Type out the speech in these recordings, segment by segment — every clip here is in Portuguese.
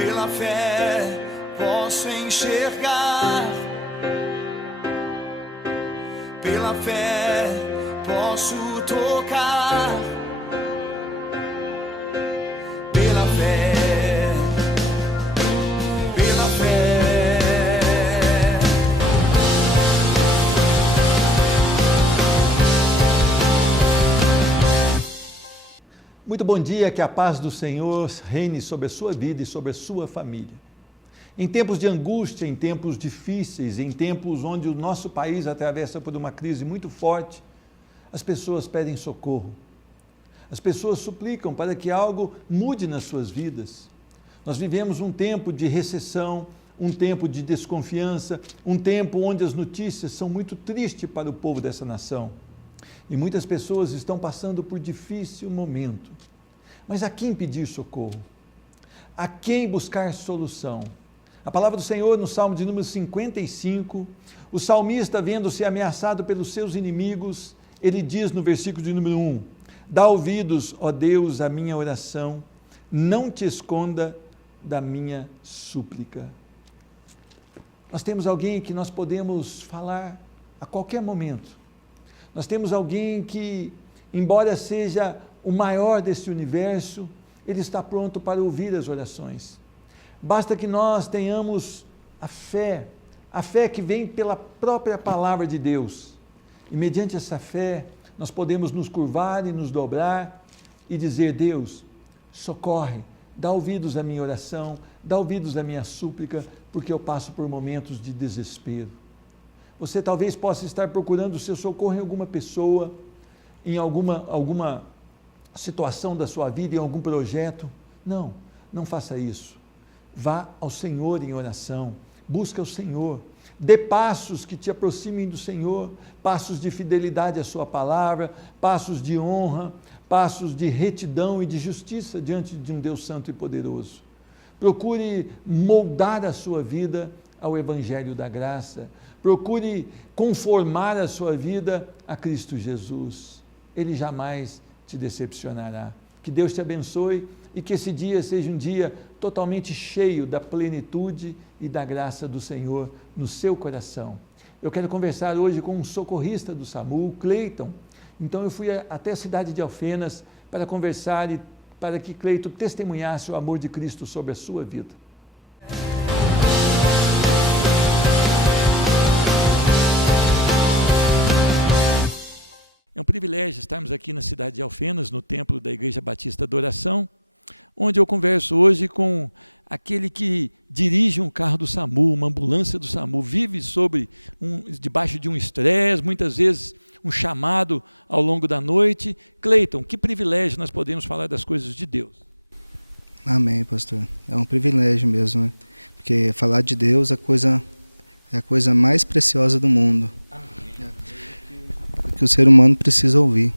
Pela fé posso enxergar, pela fé posso tocar, pela fé, pela fé. Muito bom dia, que a paz do Senhor reine sobre a sua vida e sobre a sua família. Em tempos de angústia, em tempos difíceis, em tempos onde o nosso país atravessa por uma crise muito forte, as pessoas pedem socorro. As pessoas suplicam para que algo mude nas suas vidas. Nós vivemos um tempo de recessão, um tempo de desconfiança, um tempo onde as notícias são muito tristes para o povo dessa nação. E muitas pessoas estão passando por difícil momento. Mas a quem pedir socorro? A quem buscar solução? A palavra do Senhor no Salmo de número 55, o salmista, vendo-se ameaçado pelos seus inimigos, ele diz no versículo de número 1, dá ouvidos, ó Deus, à minha oração, não te esconda da minha súplica. Nós temos alguém que nós podemos falar a qualquer momento. Nós temos alguém que, embora seja o maior desse universo, ele está pronto para ouvir as orações. Basta que nós tenhamos a fé que vem pela própria palavra de Deus. E mediante essa fé, nós podemos nos curvar e nos dobrar e dizer, Deus, socorre, dá ouvidos à minha oração, dá ouvidos à minha súplica, porque eu passo por momentos de desespero. Você talvez possa estar procurando o seu socorro em alguma pessoa, em alguma situação da sua vida, em algum projeto. Não, não faça isso. Vá ao Senhor em oração, busca o Senhor, dê passos que te aproximem do Senhor, passos de fidelidade à sua palavra, passos de honra, passos de retidão e de justiça diante de um Deus santo e poderoso. Procure moldar a sua vida ao Evangelho da graça, procure conformar a sua vida a Cristo Jesus. Ele jamais te decepcionará. Que Deus te abençoe e que esse dia seja um dia totalmente cheio da plenitude e da graça do Senhor no seu coração. Eu quero conversar hoje com um socorrista do SAMU, o Cleiton. Então eu fui até a cidade de Alfenas para conversar e para que Cleiton testemunhasse o amor de Cristo sobre a sua vida. É um privilégio estarmos aqui na cidade de Alfenas, no templo da Igreja Batista da Oração, onde eu converso hoje com aquele que dirige um carro do SAMU, uma ambulância do SAMU, vive debaixo de um estresse, muitas vezes um chamado ao longo da noite. Cleiton, que privilégio nós podemos falar das coisas de Deus. Amém, pastor. É um privilégio mesmo, né? Porque falar de Deus é a coisa mais preciosa do mundo. Amém. É que o ser humano precisa ouvir.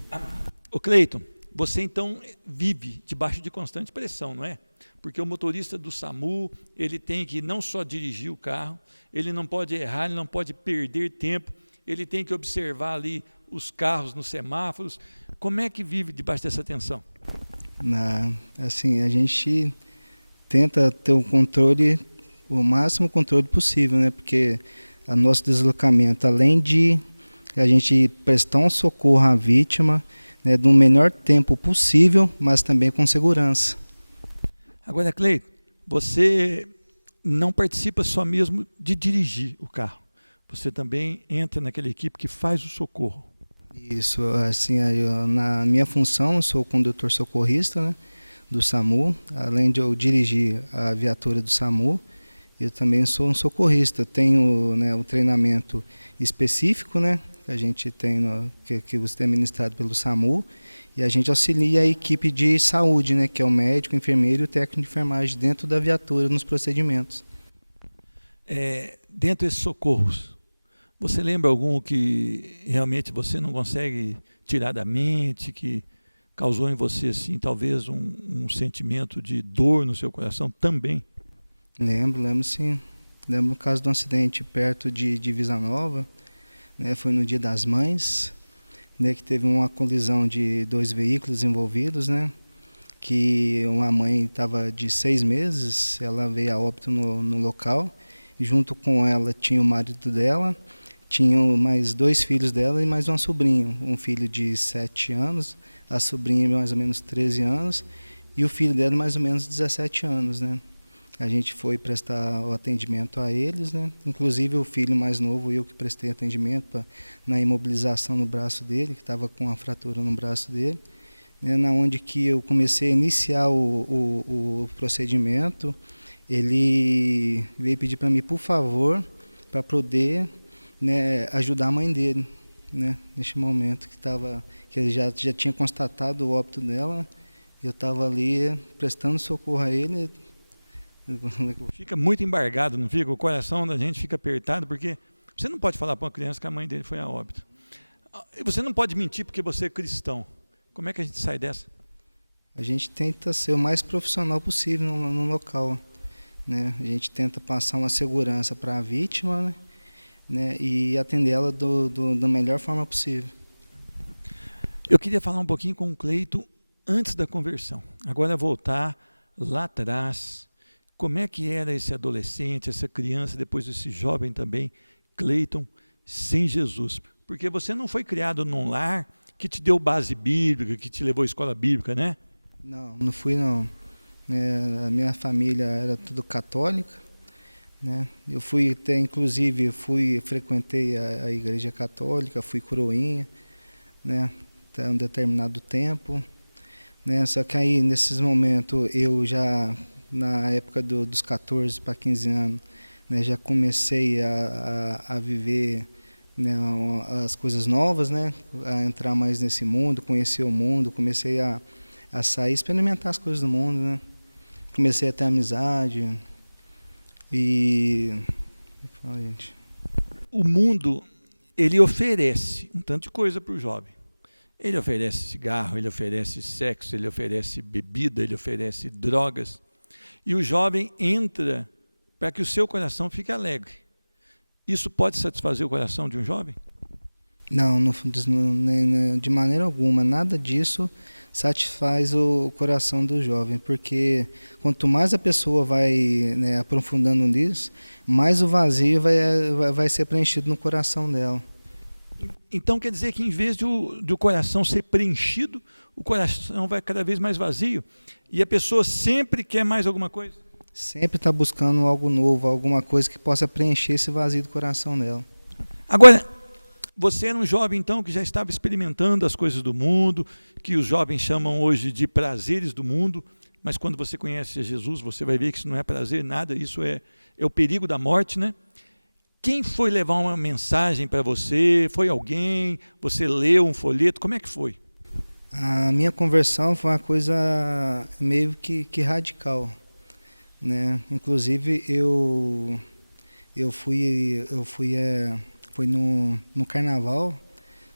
Ô Cleiton, você então vive debaixo de constante pressão, não é? Porque o motorista do SAMU, ele tem que não só dirigir o carro, ele não pode errar, ele não pode perder tempo, ele tem que observar ali os carros nos semáforos. Como é que vive debaixo dessa tensão? Assim, a gente tenta ter o máximo controle possível, né? Porque o nosso deslocamento, além de a gente prestar um socorro à vítima, né, no menor tempo possível, mas também com segurança. Agora, Cleiton, você não participa só mesmo de dirigir o carro, você também entra naquela equipe que faz o socorro. Isso, assim, na minha função, eu sou condutor socorrista, né, do SAMU. Além de eu dirigir a viatura do SAMU, eu também sou um socorrista. Tenho, né, o treinamento específico, né, que a gente tem, que você é ministrado pelo SAMU, e a gente auxilia a equipe de saúde, né, que é o médico, o enfermeiro e o técnico de enfermagem dentro da viatura, nos procedimentos. Dentro desses socorros, você lembra algum que realmente você não consegue tirar da mente, que causou em você, assim, talvez um sentimento de dor no seu coração também? Lembro sim. Lembro no caso de um acidente perto de Visa Nova, né, foi no Dia das Mães, né, que teve uma colisão de 2 veículos envolvidos, né, que uma mãe estava de 6 meses, ela veio a óbito no local, e junto com ela tinha o marido dela, tinham mais 2 filhos dela e mais um sobrinho, um filho de 7 anos, a sobrinha mais ou menos 13 anos, e o filho dela mais ou menos 17 anos, né? A gente foi prestar o atendimento a eles, né? Inclusive o filho mais novo, eu que prestei atendimento na imobilização no braço dele, que estava com uma fratura no braço dele, né? Na onde que eu comecei a iniciar o procedimento, ele veio pedir para mim, por favor, para poder, né, ajudar a mãe dele, né? Neste momento que ele já tinha constatado o óbito dela, eu estava ali prestando socorro a ele. Fica muito embargado, não fica? O coração da gente fica apertado, porque você não pode falar para uma criança que a mãe dele foi a óbito. Você não pode mentir porque você é cristão. Como é que a gente sai dessa? A gente tenta ser o mais profissional possível no local, né? A gente tenta passar uma segurança para a vítima, né? E atender ela da melhor forma possível. Eu queria falar um pouquinho com o Cleiton antes da conversão. Agora voltar lá atrás. Como é que era esse adolescente, essa criança, depois esse jovem também, Cleiton, sem Jesus? Porque você não foi criado num lar que te deu base bíblica, que te levou à escola bíblica, né? Não fui não. A minha família era tudo católica, né? Eu frequentei a igreja católica, fui coroinha, né? Até um determinado tempo, né? Só que aí, nesses momentos, eu já, na época dos 14 para 15 anos, né, já comecei a viver, né, as coisas novas, né? A entrar mais nesse mundo, conhecer o mundo, comecei a sair, experimentar as coisas do mundo, né? Comecei a ter amizade e... Fala, gente. O mundo, ele oferece um tanto de coisa para o jovem. Ele oferece cigarro, ele oferece sexo, ele oferece bebida, ele oferece drogas. E o jovem entra para que o seu coração fique alegre. Isso pode satisfazer o coração de um jovem? Não, de maneira alguma. Nada disso satisfaz o coração do jovem, porque quanto mais a pessoa vai, né, aprofundando nisso, mais o vazio vai ser preenchido no coração dela. Então quer dizer que em vez do coração ser preenchido, o coração vai cada vez mais vazio e a pessoa sempre quer mais alguma coisa? Sempre está buscando algo novo, alguma coisa que possa preencher esse vazio do coração dela. Agora, você era um jovem então que já estava experimentando as coisas do mundo, que os jovens chamam hoje de prazeres do mundo, mas quando você conhece Jesus, você vai ver que isso não é prazer, nada, isso é o perigo da morte, né? Quem foi levar uma mensagem para você? Foi alguém? Você leu um folheto? Como é que foi? A minha conversão foi uma coisa meio que radical, né? Inclusive foi no carnaval.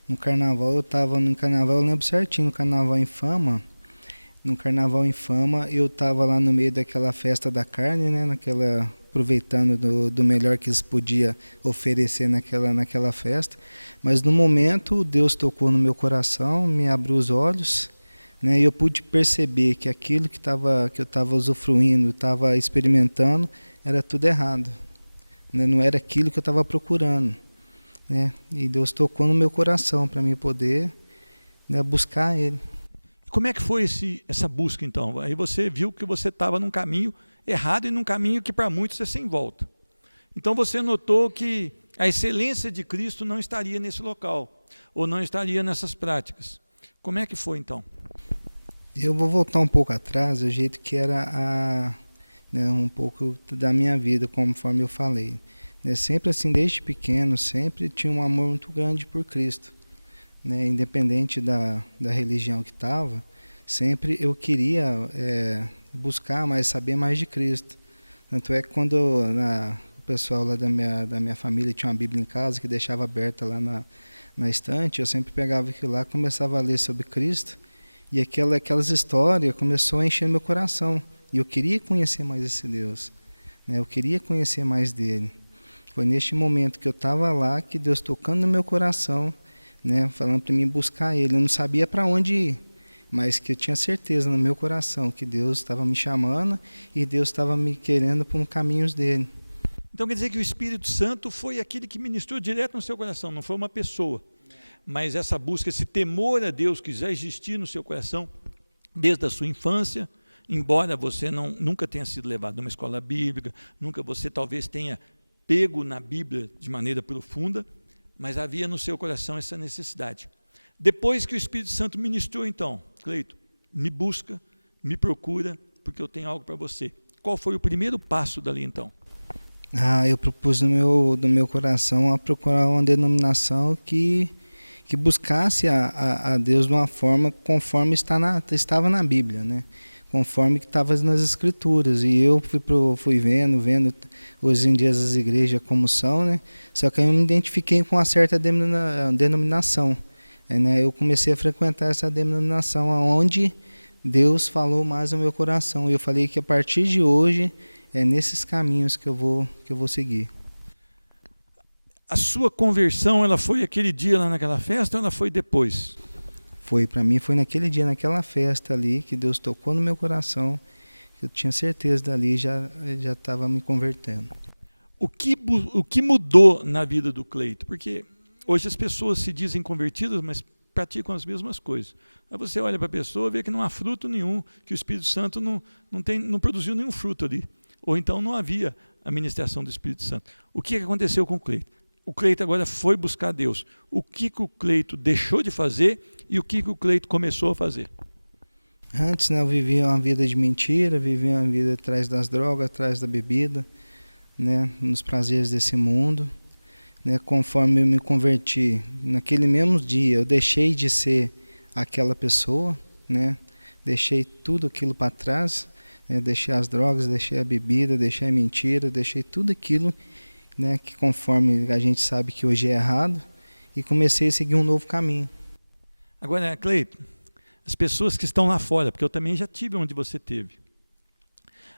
No carnaval eu lembro certinho, no carnaval em Fama. No carnaval em Fama eu estava lá no meio daquela festa da carne, né? Aproveitando do melhor que eles podiam oferecer naquela festa. Mas no momento Deus tocou no meu coração, me abriu os olhos, né? E eu pude perceber que aquilo que eu estava usufruindo, estava experimentando, era tudo errado, né? Não era aquilo que eu estava procurando, né? E Deus tocou no meu coração para mim poder, né, buscar Ele. Como é que foi essa busca então? Aí você viu que você estava num caminho errado e num caminho que para muitos é sem volta. Então você notou que a excelência de Cristo não estaria nesse local, ou não estaria nessas práticas. Como é que foi então? Eu vou voltar um pouco atrás, o jeito que era um pouco da minha vida, conforme eu falei. Sempre assim, desde pequeno, sempre tinha um amor muito grande por Cristo, né? Independente da religião que estava, sempre eu queria buscar mais, saber mais de Cristo. Tanto é que quando o pessoal lá da minha família tinha uma Bíblia em casa que deixava aberta lá na estante, eu sempre pegava aquilo lá, começava a ler sobre Cristo, e aquelas histórias começou a encher meu coração. E eu queria conhecer mais esse Deus, né? Eu queria conhecer mais dele. Foi neste momento que eu estava lá, que Deus tocando no meu coração, né, falando para mim buscar Ele. Eu não sabia para onde ir, mas que eu tinha certeza no meu coração que Deus estava me chamando e Deus estava me querendo para os caminhos dele. Então quer dizer que o Espírito Santo foi aquele que ministrou direto no seu coração, não foi uma pessoa. Mas essa busca, esse temor a Deus que já existia no seu coração desde a sua infância, embora você nunca tenha sido levado numa escola bíblica, nunca você talvez tenha pego na Bíblia de maneira profunda, mas havia no seu coração essa necessidade. Depois que o Espírito Santo ministrou então, Cleito, me busca, me procura, porque eu tenho algo para você. Qual foi o primeiro passo dali então? Eu propus no meu coração a procurar uma denominação que buscasse a Deus de uma forma conforme estava na Bíblia, né? Conforme que estava nas Escrituras. E eu fui vendo hoje em dia as igrejas como são, né? Só que eu me identifiquei com uma certa denominação. Né? Eu comecei a frequentar essa denominação onde Deus falou mais no meu coração. E eu falei que a partir de hoje é nesses caminhos que eu vou seguir. A sua conversão, ela foi aquele dia lá naquela festa ou ela foi depois? Para mim foi naquele dia, naquela festa ali, que Deus tocou no meu coração, que eu tinha certeza dali já estava me convertendo. O que mudou na vida do Cleito? Porque hoje as pessoas se dizem convertidas, mas praticam as mesmas coisas. Aí você olha para a pessoa e vê que não há fruto nenhum, que o Espírito Santo não produziu nenhum fruto ali. Ou então não havia a ministração do Espírito Santo. O que aconteceu com o Cleito? O Cleito agora foi buscar Deus. O que o Cleito deixou de fazer e o que o Cleito começou a fazer? Antes, né, eu vivia uma vida de mentira, vivia uma vida atrás das drogas, atrás da bebida, né, nos prazeres desse mundo. Né, conforme eu me converti, naquele mesmo dia, eu deixei de ser aquela pessoa, né, deixei tudo aquilo para trás, né, deixei as drogas, deixei a bebida, deixei a mentira, deixei tudo aquilo, né, que conforme a gente sabe que hoje é errado, e comecei a seguir um novo caminho. Agora, Cleito, as pessoas que estão lá fora, porque eu também já tive onde você teve,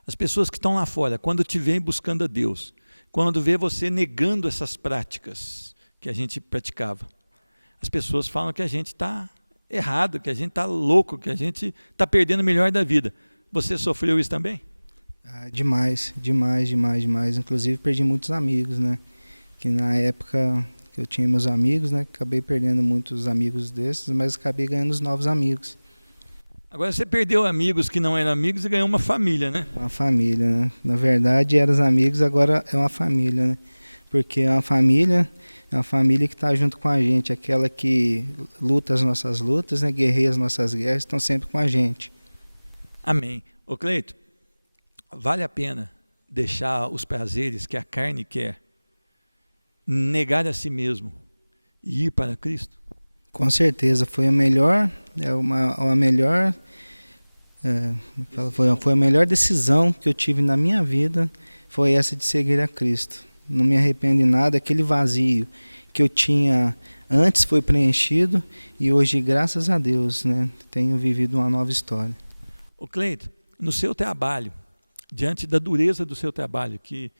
as pessoas que estão lá fora, quando te veem buscando a Deus, quando vê você negando essas práticas que a gente praticava, as pessoas falam que a gente está errado, que a gente está louco, que a gente está perdendo o melhor da vida. Você sofreu isso também? Demais. Inclusive perdi muitos amigos, né? Que na época que eu tinha meus amigos, né? Acabei perdendo muitos amigos desses, mas acabei ganhando os novos amigos. Agora você perdeu amigos que não eram amigos e ganhou uma família, né? Uma família, né? Na verdade eram os amigos, agora é uma família, né? Porque é uma família que está junto com a gente, aquela que luta as nossas lutas, né? Guerreia as nossas guerras, estão sempre com a gente. Amém. Ô Cleito, vale a pena deixar os prazeres que a carne quer, negar a si mesmo e ir para Cristo? Com certeza, foi a melhor decisão que eu tive na minha vida, foi essa de seguir a Cristo. Não me arrependo de nada, aquele vazio que eu tinha antes foi preenchido e hoje, graças a Deus, né, tenho vivido uma nova história. Ô Cleito, no seu trabalho, diante da dureza do seu trabalho, que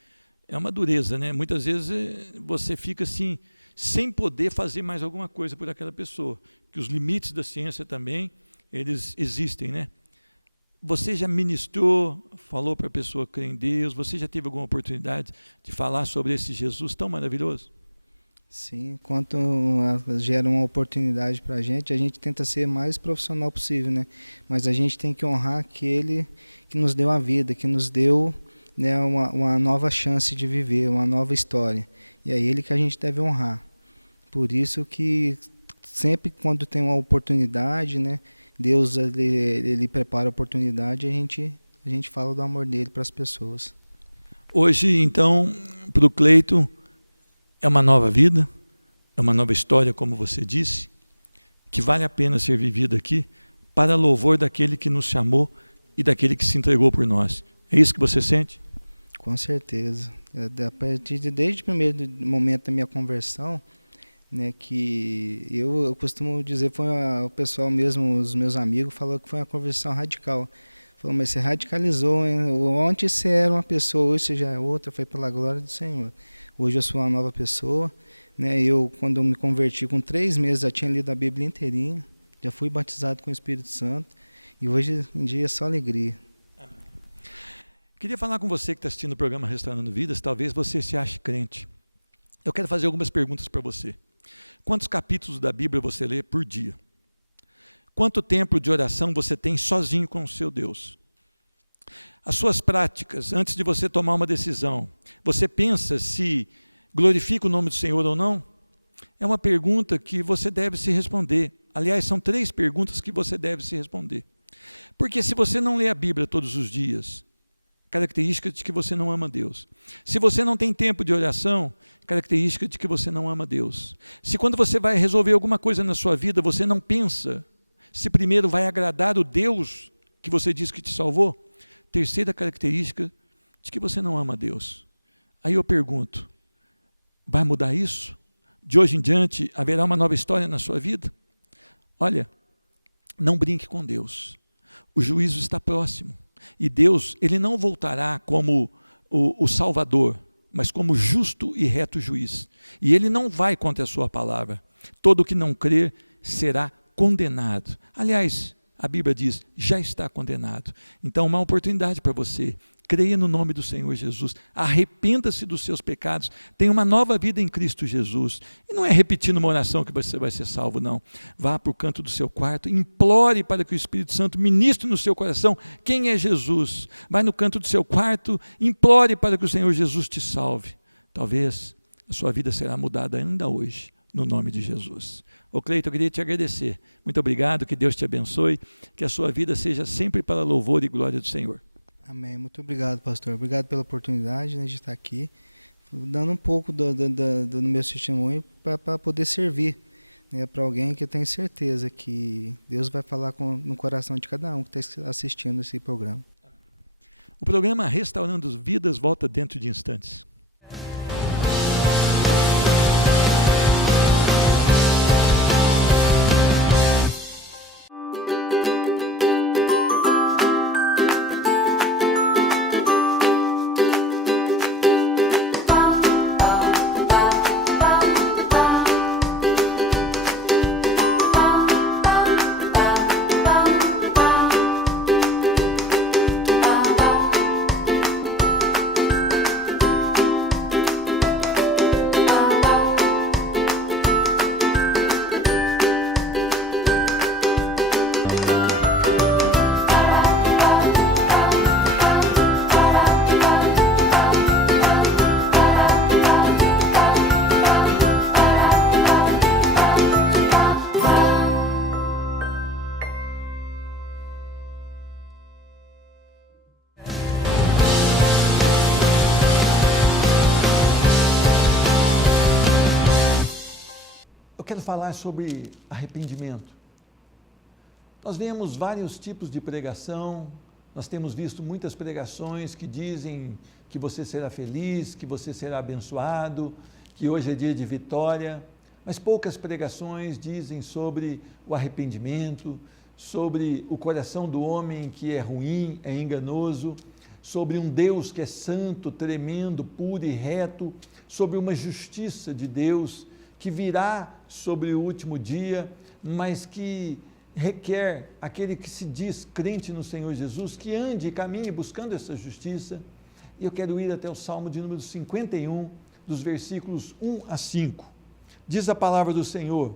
é uma dureza, né? Muitas vezes você fica assim, sem poder fazer mais alguma coisa por aquela pessoa, que os limites da ciência também, eles existem, né? Você já ministrou, falou para a pessoa crer em Deus, você já teve alguma oportunidade de falar sobre esse Jesus tão maravilhoso? Sim, enquanto gera uma oportunidade para a gente tenta ser o mais profissional possível, né? Mas a gente tem que honrar aquele que nos deu a vida, que nos deu, né, uma nova chance de viver, uma nova história. E é ele que a gente deve honrar. Por isso que sempre quando tem uma oportunidade, né, Deus ele prepara a oportunidade e a gente fala do amor dele para as pessoas. Hoje, então, para o Cleito, é uma nova vida, é uma nova história, como você disse, que vale a pena ser vivida aqui para louvor daquele que nos chamou e daquele que se entregou por nós. É isso que você sente? Com certeza. Desde o primeiro momento da minha conversão, né, que eu costumo dizer, foi o pessoal mesmo, os meus amigos, falou que foi uma conversão radical. Falou, mas você radicalizou, hein? Ontem você era uma pessoa, hoje você já é outra, foi pela glória do Senhor. Hoje eu sou uma nova pessoa, né? Eu, quando eu me converti com 3 meses, já tinha lido a Bíblia inteirinha, já fui batizado com o Espírito Santo e hoje em dia é só alegria. Queria falar com você que está assistindo o programa Restaurando Vidas, talvez você se ache crente. Eu quero fazer algumas perguntas para você. Quantos capítulos da Bíblia você lê por dia? Quanto tempo de oração você tem sozinho com o seu Deus? As suas práticas, antes de você tomar uma decisão, você pensa se glorifica o nome do Senhor ou não? É uma pergunta que você deve se responder. Aliás, são 3 perguntas que você deve se responder. Porque se você não lê a Bíblia todos os dias, característica de que você não ama Deus. Se você não tem tempo de oração, característica de que você não ama Deus. Se quando você vai resolver alguma coisa na sua vida, você não pensa se primeiro vai agradar o Deus que você diz que te salvou, terceira característica de que você não ama Deus. Aí eu pergunto, vai mudar isso? De hoje em diante haverá uma nova história na sua vida? Olha, não brinque com Deus. O juízo está próximo. E Deus, Ele não voltará como o Salvador, mas como justo e reto juiz. E Ele não vai contra a sua palavra. Todo que não crer será condenado. Aliás, a Bíblia diz, já está condenado. Então, uma oportunidade para você. Creia no nome do Senhor Jesus. Arrependa-se dos seus pecados. Tenha uma nova vida em Cristo Jesus. E não é repetindo uma oração que você vai ser salvo, não. Vá para o canto do seu quarto, implore para que o Espírito Santo ministre no seu coração quem é Jesus. Vai no canto do seu quarto, implore para que o Senhor Jesus te salve. Talvez a sua vida será mudada ainda hoje, no nome de Jesus. Ô Cleiton, eu queria te agradecer. Muito obrigado, que Deus te abençoe, que a sua vida seja sempre para louvor e glória do Senhor. Amém. Muito obrigado, pastor. Obrigado pela oportunidade, né, de estar aqui, dando um pouco do meu testemunho para poder servir, né, para alguém que eu tenho certeza que Deus vai falar no coração de cada um que está assistindo esse programa. O programa Restaurando Vidas volta dentro de instantes. Quero falar sobre arrependimento. Nós vemos vários tipos de pregação, nós temos visto muitas pregações que dizem que você será feliz, que você será abençoado, que hoje é dia de vitória, mas poucas pregações dizem sobre o arrependimento, sobre o coração do homem que é ruim, é enganoso, sobre um Deus que é santo, tremendo, puro e reto, sobre uma justiça de Deus que virá sobre o último dia, mas que requer aquele que se diz crente no Senhor Jesus, que ande e caminhe buscando essa justiça. E eu quero ir até o Salmo de número 51, dos versículos 1 a 5. Diz a palavra do Senhor: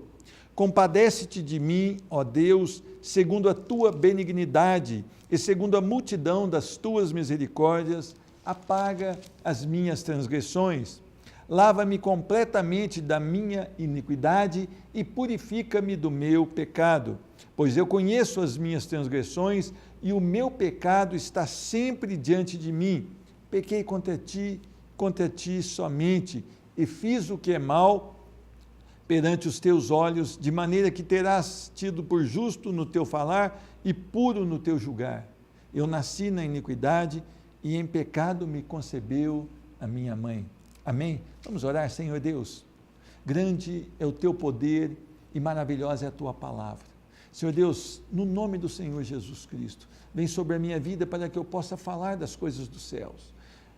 compadece-te de mim, ó Deus, segundo a tua benignidade e segundo a multidão das tuas misericórdias, apaga as minhas transgressões. Lava-me completamente da minha iniquidade e purifica-me do meu pecado, pois eu conheço as minhas transgressões e o meu pecado está sempre diante de mim. Pequei contra ti somente, e fiz o que é mal perante os teus olhos, de maneira que terás tido por justo no teu falar e puro no teu julgar. Eu nasci na iniquidade e em pecado me concebeu a minha mãe. Amém? Vamos orar. Senhor Deus, grande é o teu poder e maravilhosa é a tua palavra. Senhor Deus, no nome do Senhor Jesus Cristo, vem sobre a minha vida para que eu possa falar das coisas dos céus.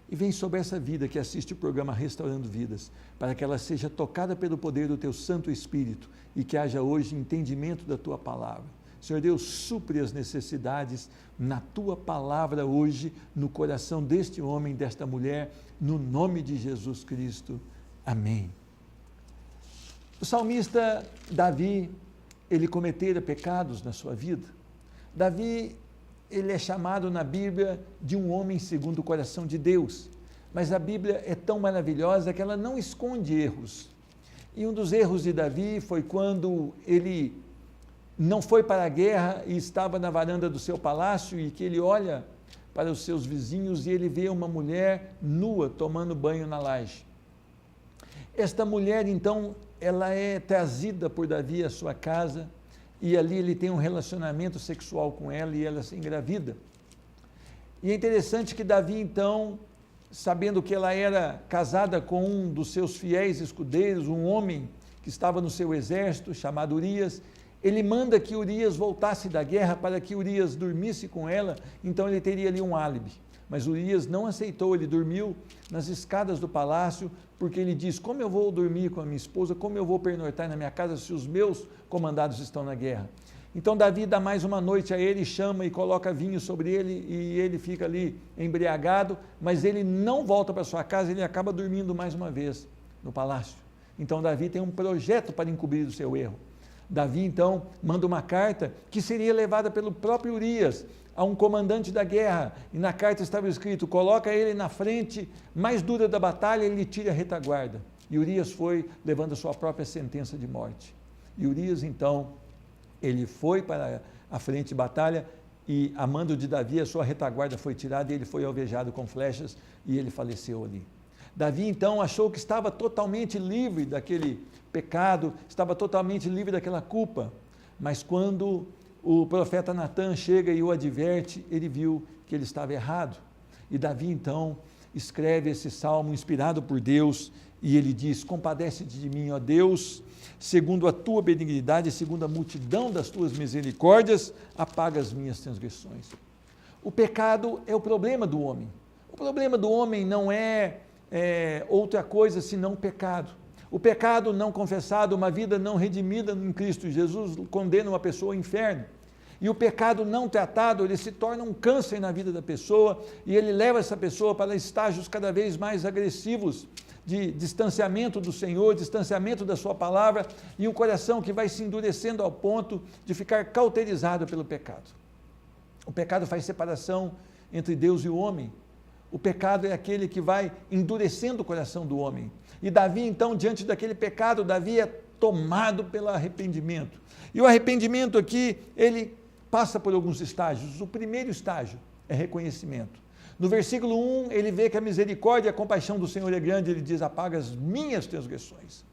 E vem sobre essa vida que assiste o programa Restaurando Vidas, para que ela seja tocada pelo poder do Teu Santo Espírito e que haja hoje entendimento da Tua palavra. Senhor Deus, supre as necessidades na Tua palavra hoje, no coração deste homem, desta mulher, no nome de Jesus Cristo. Amém. O salmista Davi, ele cometera pecados na sua vida. Davi, ele é chamado na Bíblia de um homem segundo o coração de Deus, mas a Bíblia é tão maravilhosa que ela não esconde erros. E um dos erros de Davi foi quando ele não foi para a guerra e estava na varanda do seu palácio e que ele olha para os seus vizinhos e ele vê uma mulher nua tomando banho na laje. Esta mulher, então, ela é trazida por Davi à sua casa e ali ele tem um relacionamento sexual com ela e ela se engravida. E é interessante que Davi, então, sabendo que ela era casada com um dos seus fiéis escudeiros, um homem que estava no seu exército, chamado Urias, ele manda que Urias voltasse da guerra para que Urias dormisse com ela, então ele teria ali um álibi. Mas Urias não aceitou, ele dormiu nas escadas do palácio, porque ele diz, como eu vou dormir com a minha esposa, como eu vou pernoitar na minha casa se os meus comandados estão na guerra? Então Davi dá mais uma noite a ele, chama e coloca vinho sobre ele, e ele fica ali embriagado, mas ele não volta para sua casa, ele acaba dormindo mais uma vez no palácio. Então Davi tem um projeto para encobrir o seu erro. Davi então manda uma carta que seria levada pelo próprio Urias a um comandante da guerra, e na carta estava escrito, coloca ele na frente mais dura da batalha e ele tira a retaguarda. E Urias foi levando a sua própria sentença de morte. E Urias então, ele foi para a frente de batalha e a mando de Davi a sua retaguarda foi tirada e ele foi alvejado com flechas e ele faleceu ali. Davi então achou que estava totalmente livre daquele pecado, estava totalmente livre daquela culpa, mas quando o profeta Natã chega e o adverte, ele viu que ele estava errado. E Davi então escreve esse salmo inspirado por Deus e ele diz, compadece-te de mim, ó Deus, segundo a tua benignidade, segundo a multidão das tuas misericórdias, apaga as minhas transgressões. O pecado é o problema do homem. O problema do homem não é outra coisa senão o pecado. O pecado não confessado, uma vida não redimida em Cristo Jesus, condena uma pessoa ao inferno. E o pecado não tratado, ele se torna um câncer na vida da pessoa e ele leva essa pessoa para estágios cada vez mais agressivos de distanciamento do Senhor, distanciamento da sua palavra e um coração que vai se endurecendo ao ponto de ficar cauterizado pelo pecado. O pecado faz separação entre Deus e o homem. O pecado é aquele que vai endurecendo o coração do homem. E Davi, então, diante daquele pecado, Davi é tomado pelo arrependimento. E o arrependimento aqui, ele passa por alguns estágios. O primeiro estágio é reconhecimento. No versículo 1, ele vê que a misericórdia e a compaixão do Senhor é grande, ele diz, apaga as minhas transgressões.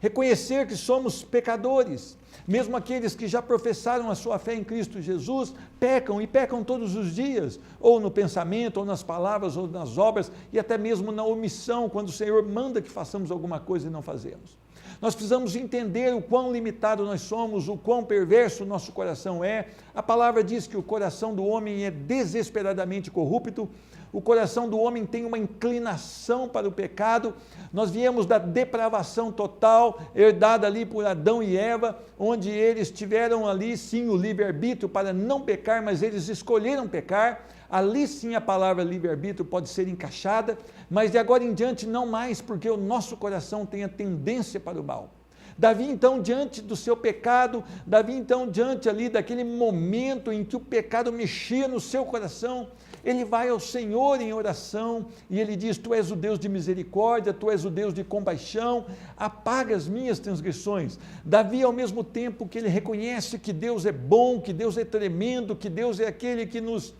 Reconhecer que somos pecadores, mesmo aqueles que já professaram a sua fé em Cristo Jesus, pecam e pecam todos os dias, ou no pensamento, ou nas palavras, ou nas obras, e até mesmo na omissão, quando o Senhor manda que façamos alguma coisa e não fazemos. Nós precisamos entender o quão limitado nós somos, o quão perverso o nosso coração é. A palavra diz que o coração do homem é desesperadamente corrupto, o coração do homem tem uma inclinação para o pecado. Nós viemos da depravação total, herdada ali por Adão e Eva, onde eles tiveram ali sim o livre-arbítrio para não pecar, mas eles escolheram pecar. Ali sim a palavra livre-arbítrio pode ser encaixada, mas de agora em diante não mais, porque o nosso coração tem a tendência para o mal. Davi então diante do seu pecado, Davi então diante ali daquele momento em que o pecado mexia no seu coração, ele vai ao Senhor em oração e ele diz, tu és o Deus de misericórdia, tu és o Deus de compaixão, apaga as minhas transgressões. Davi, ao mesmo tempo que ele reconhece que Deus é bom, que Deus é tremendo, que Deus é aquele que nos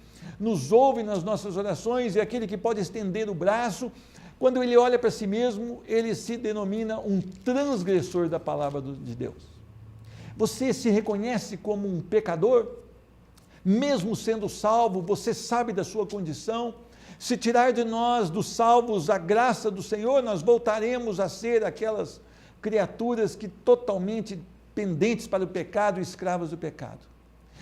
ouve nas nossas orações e aquele que pode estender o braço, quando ele olha para si mesmo, ele se denomina um transgressor da palavra de Deus. Você se reconhece como um pecador? Mesmo sendo salvo, você sabe da sua condição? Se tirar de nós, dos salvos, a graça do Senhor, nós voltaremos a ser aquelas criaturas que totalmente pendentes para o pecado e escravas do pecado.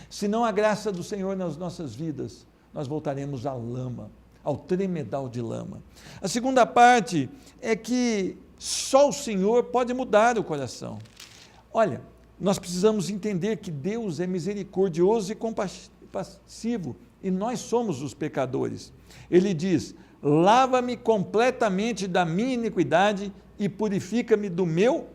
Se não a graça do Senhor nas nossas vidas, nós voltaremos à lama. ao tremedal de lama. A segunda parte é que só o Senhor pode mudar o coração. Olha, nós precisamos entender que Deus é misericordioso e compassivo, e nós somos os pecadores. Ele diz: lava-me completamente da minha iniquidade e purifica-me do meu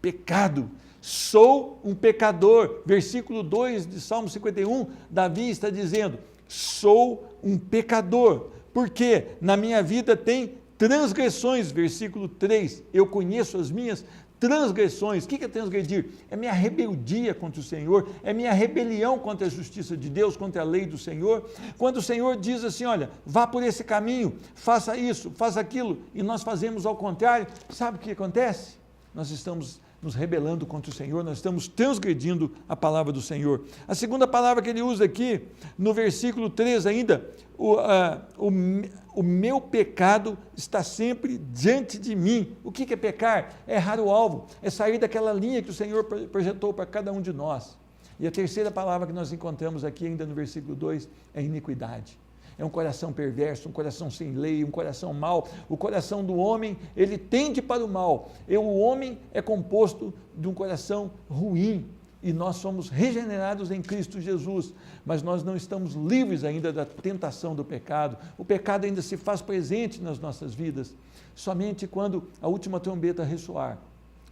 pecado. Sou um pecador. Versículo 2 de Salmo 51, Davi está dizendo: sou um pecador, porque na minha vida tem transgressões. Versículo 3, eu conheço as minhas transgressões. O que é transgredir? É minha rebeldia contra o Senhor, é minha rebelião contra a justiça de Deus, contra a lei do Senhor. Quando o Senhor diz assim: olha, vá por esse caminho, faça isso, faça aquilo, e nós fazemos ao contrário, sabe o que acontece? Nós estamos nos rebelando contra o Senhor, nós estamos transgredindo a palavra do Senhor. A segunda palavra que ele usa aqui, no versículo 3 ainda, o meu pecado está sempre diante de mim. O que é pecar? É errar o alvo, é sair daquela linha que o Senhor projetou para cada um de nós. E a terceira palavra que nós encontramos aqui ainda no versículo 2 é iniquidade. É um coração perverso, um coração sem lei, um coração mau. O coração do homem, ele tende para o mal. O homem é composto de um coração ruim, e nós somos regenerados em Cristo Jesus, mas nós não estamos livres ainda da tentação do pecado. O pecado ainda se faz presente nas nossas vidas. Somente quando a última trombeta ressoar,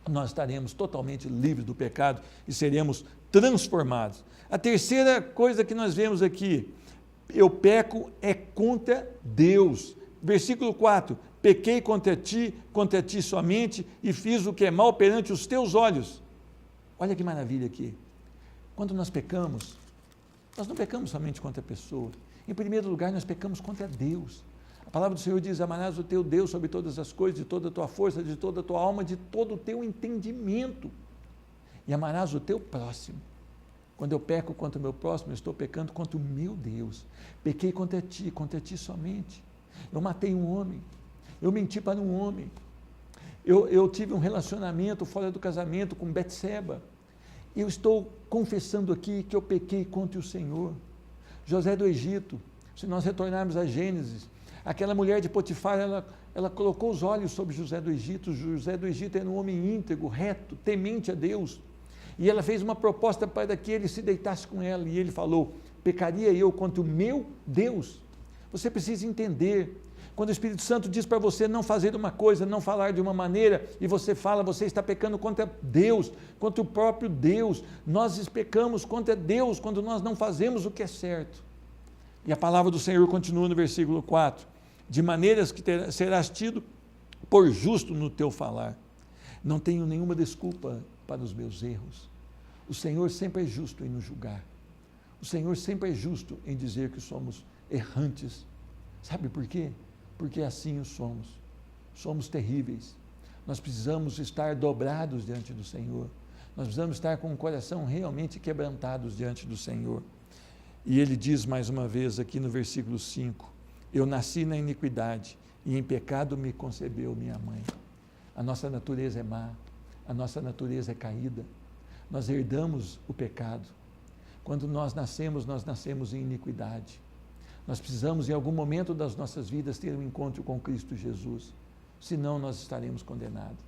nós estaremos totalmente livres do pecado e seremos transformados. A terceira coisa que nós vemos aqui: eu peco é contra Deus. Versículo 4, pequei contra ti somente, e fiz o que é mal perante os teus olhos. Olha que maravilha aqui. Quando nós pecamos, nós não pecamos somente contra a pessoa. Em primeiro lugar, nós pecamos contra Deus. A palavra do Senhor diz: amarás o teu Deus sobre todas as coisas, de toda a tua força, de toda a tua alma, de todo o teu entendimento. E amarás o teu próximo. Quando eu peco contra o meu próximo, eu estou pecando contra o meu Deus. Pequei contra ti somente. Eu matei um homem, eu menti para um homem, eu tive um relacionamento fora do casamento com Betseba. Eu estou confessando aqui que eu pequei contra o Senhor. José do Egito, se nós retornarmos a Gênesis, aquela mulher de Potifar, ela colocou os olhos sobre José do Egito. José do Egito era um homem íntegro, reto, temente a Deus. E ela fez uma proposta para que ele se deitasse com ela, e ele falou: pecaria eu contra o meu Deus? Você precisa entender, quando o Espírito Santo diz para você não fazer uma coisa, não falar de uma maneira, e você fala, você está pecando contra Deus, contra o próprio Deus. Nós pecamos contra Deus quando nós não fazemos o que é certo. E a palavra do Senhor continua no versículo 4, de maneiras que serás tido por justo no teu falar. Não tenho nenhuma desculpa para os meus erros. O Senhor sempre é justo em nos julgar. O Senhor sempre é justo em dizer que somos errantes. Sabe por quê? Porque assim o somos. Somos terríveis. Nós precisamos estar dobrados diante do Senhor. Nós precisamos estar com o coração realmente quebrantados diante do Senhor. E ele diz mais uma vez aqui no versículo 5, eu nasci na iniquidade e em pecado me concebeu minha mãe. A nossa natureza é má, a nossa natureza é caída. Nós herdamos o pecado. Quando nós nascemos em iniquidade. Nós precisamos, em algum momento das nossas vidas, ter um encontro com Cristo Jesus, senão nós estaremos condenados.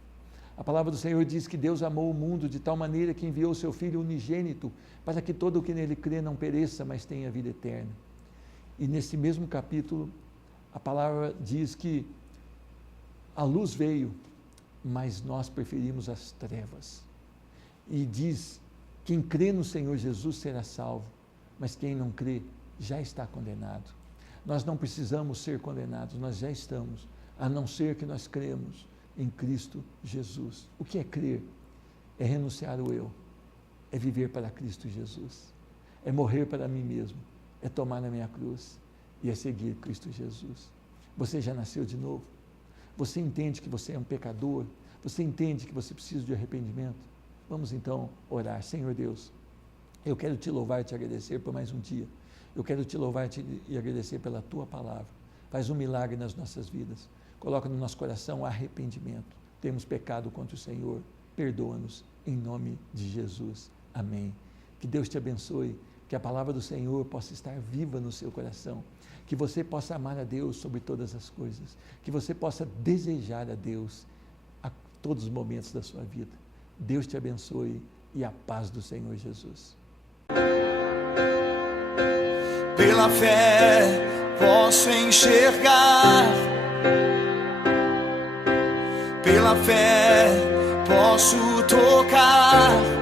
A palavra do Senhor diz que Deus amou o mundo de tal maneira que enviou o seu Filho unigênito, para que todo o que nele crê não pereça, mas tenha vida eterna. E nesse mesmo capítulo, a palavra diz que a luz veio, mas nós preferimos as trevas. E diz, quem crê no Senhor Jesus será salvo, mas quem não crê já está condenado. Nós não precisamos ser condenados, nós já estamos, a não ser que nós cremos em Cristo Jesus. O que é crer? É renunciar ao eu, é viver para Cristo Jesus, é morrer para mim mesmo, é tomar na minha cruz e é seguir Cristo Jesus. Você já nasceu de novo? Você entende que você é um pecador? Você entende que você precisa de arrependimento? Vamos então orar. Senhor Deus, eu quero te louvar e te agradecer por mais um dia. Eu quero te louvar e agradecer pela tua palavra. Faz um milagre nas nossas vidas. Coloca no nosso coração arrependimento. Temos pecado contra o Senhor. Perdoa-nos em nome de Jesus. Amém. Que Deus te abençoe. Que a palavra do Senhor possa estar viva no seu coração. Que que você possa amar a Deus sobre todas as coisas, que você possa desejar a Deus a todos os momentos da sua vida. Deus te abençoe e a paz do Senhor Jesus. Pela fé posso enxergar, pela fé posso tocar.